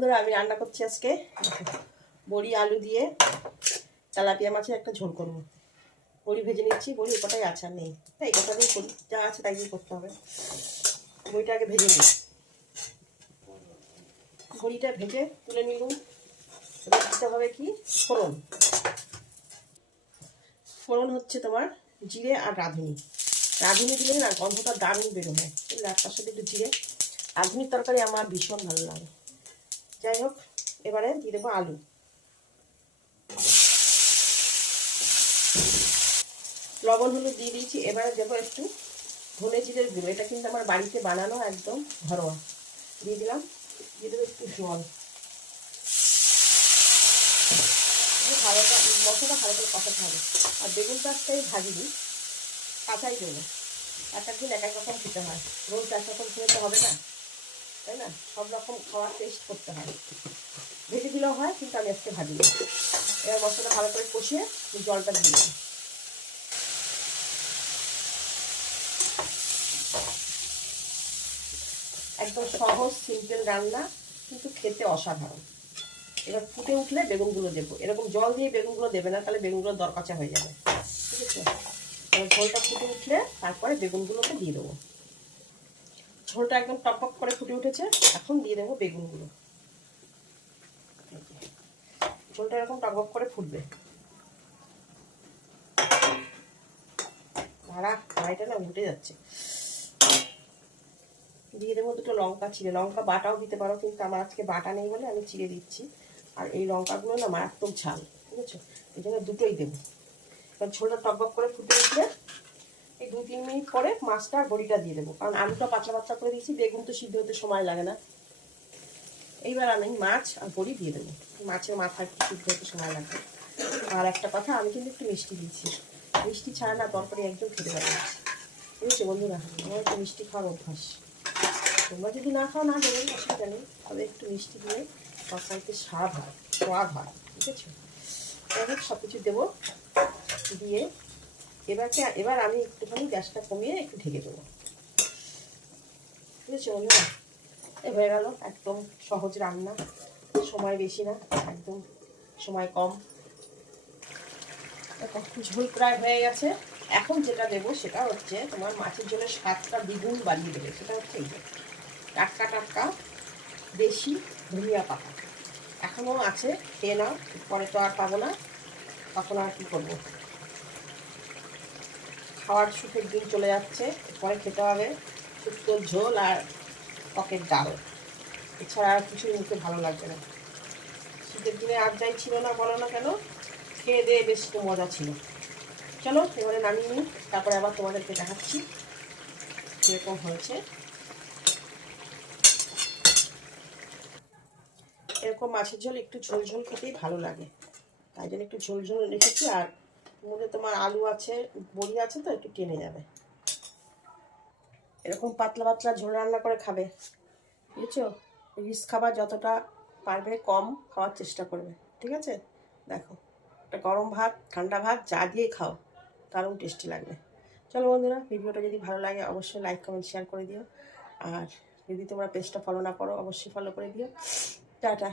বন্ধুরা আমি রান্না করছি আজকে বড়ি আলু দিয়ে তেলাপিয়া মাছের একটা ঝোল করব। বড়ি ভেজে নিচ্ছি, বড়ি ওটাই আছে আর নেই, তাই কথা দিয়ে করি, যা আছে তাই দিয়ে করতে হবে। বড়িটা আগে ভেজে নিই, বড়িটা ভেজে তুলে নিলুম। এবার দিতে হবে কি ফোড়ন। ফোড়ন হচ্ছে তোমার জিরে আর রাঁধুনি। রাঁধুনি দিলে না গন্ধটা দারুণ বেরোয়, তার সাথে একটু জিরে। রাঁধুনির তরকারি আমার ভীষণ ভালো লাগে। যাই হোক, এবারে দিয়ে দেবো আলু। লবণ হলুদ দিয়ে দিয়েছি। এবারে দেবো একটু ধনে জিরের গুঁড়ো, এটা কিন্তু আমার বাড়িতে বানানো একদম ঘরোয়া। দিয়ে দিলাম, দিয়ে দেবো একটু জল। ভালোটা মশলাটা ভালো করে কষাতে হবে। আর বেগুনটা আজকে ভাজি দিই, কাঁচাই দেবো। এক একদিন এক এক রকম খেতে হয়, রোজ এক রকম খেলে তো হবে না, তাই না? সব রকম খাওয়ার টেস্ট করতে হয়। ভেজে দিলেও হয়, কিন্তু আমি আজকে ভাজি দিই। এবার মশলাটা ভালো করে কষিয়ে জলটা দিয়ে দিই। একদম সহজ সিম্পল রান্না, কিন্তু খেতে অসাধারণ। এবার ফুটে উঠলে বেগুনগুলো দেবো। এরকম জল দিয়ে বেগুনগুলো দেবে না, তাহলে বেগুনগুলো দরকাচা হয়ে যাবে, ঠিক আছে? এবার ঝোলটা ফুটে উঠলে তারপরে বেগুনগুলোকে দিয়ে দেবো। ঝোলটা একদম টকটক করে ফুটে উঠেছে, এখন দিয়ে দেবো বেগুনগুলো। ঝোলটা এরকম টকটক করে ফুটবে। ভাড়া কড়াইটা না উঠে যাচ্ছে। দিয়ে দেবো দুটো লঙ্কা চিড়ে। লঙ্কা বাটাও দিতে পারো, কিন্তু আমার আজকে বাটা নেই বলে আমি চিড়ে দিচ্ছি। আর এই লঙ্কাগুলো না মারাত্মক ঝাল, ঠিক আছে? এই জন্য দুটোই দেবো। এবার ঝোলটা টকবক করে ফুটে উঠলে এই 2-3 মিনিট পরে মাছটা আর বড়িটা দিয়ে দেবো, কারণ আলুটা পাতলা পাতলা করে দিয়েছি, বেগুন তো সিদ্ধ হতে সময় লাগে না। এইবার আমি মাছ আর বড়ি দিয়ে দেবো। মাছের মাথা একটু সিদ্ধ হতে সময় লাগবে। আর একটা কথা, আমি কিন্তু একটু মিষ্টি দিয়েছি। মিষ্টি ছাড়া না তরকারি একদম খেতে পারি না, বুঝেছো বন্ধুরা? আমার একটু মিষ্টি খাওয়ার অভ্যাস। তোমরা যদি না খাও না দেবেন, অসুবিধা নেই, তবে একটু মিষ্টি দিলে তরকারিতে স্বাদ হয়, ঠিক আছে? তাহলে সব কিছু দেবো। দিয়ে এবার আমি একটুখানি গ্যাসটা কমিয়ে একটু ঢেকে দেবো, বুঝেছো বন্ধুরা? হয়ে গেল একদম সহজ রান্না, সময় বেশি না, একদম সময় কম। ঝোল প্রায় হয়ে গেছে। এখন যেটা দেবো সেটা হচ্ছে তোমার মাছের ঝোলের স্বাদটা দ্বিগুণ বাড়িয়ে দেবে। সেটা হচ্ছে এই যে টাটকা টাটকা দেশি ধনিয়া পাতা। এখনও আছে, খেয়ে নাও, পরে তো আর পাবো না, তখন আর কী করবো? খাওয়ার সুখের দিন চলে যাচ্ছে, পরে খেতে হবে শুক্তোর ঝোল আর টকের ডাল। এছাড়া আর কিছুই মুখে ভালো লাগবে না। শীতের দিনে আর যাই ছিল না বলো না কেন, খেয়ে দিয়ে বেশ তো মজা ছিল। চলো এবারে নামিয়ে নিই, তারপরে আবার তোমাদেরকে দেখাচ্ছি কীরকম হয়েছে। এরকম মাছের ঝোল একটু ঝোল ঝোল খেতেই ভালো লাগে, তাই জন্য একটু ঝোল ঝোল রেখেছি। আর মধ্যে তোমার আলু আছে, বড়ি আছে, তো একটু টেনে যাবে। এরকম পাতলা পাতলা ঝোল রান্না করে খাবে, বুঝছো? রিচ খাবার যতটা পারবে কম খাওয়ার চেষ্টা করবে, ঠিক আছে? দেখো, একটা গরম ভাত ঠান্ডা ভাত যা দিয়ে খাও দারুণ টেস্টি লাগবে। চলো বন্ধুরা, ভিডিওটা যদি ভালো লাগে অবশ্যই লাইক কমেন্ট শেয়ার করে দিও। আর যদি তোমরা পেজটা ফলো না করো অবশ্যই ফলো করে দিও। টাটা।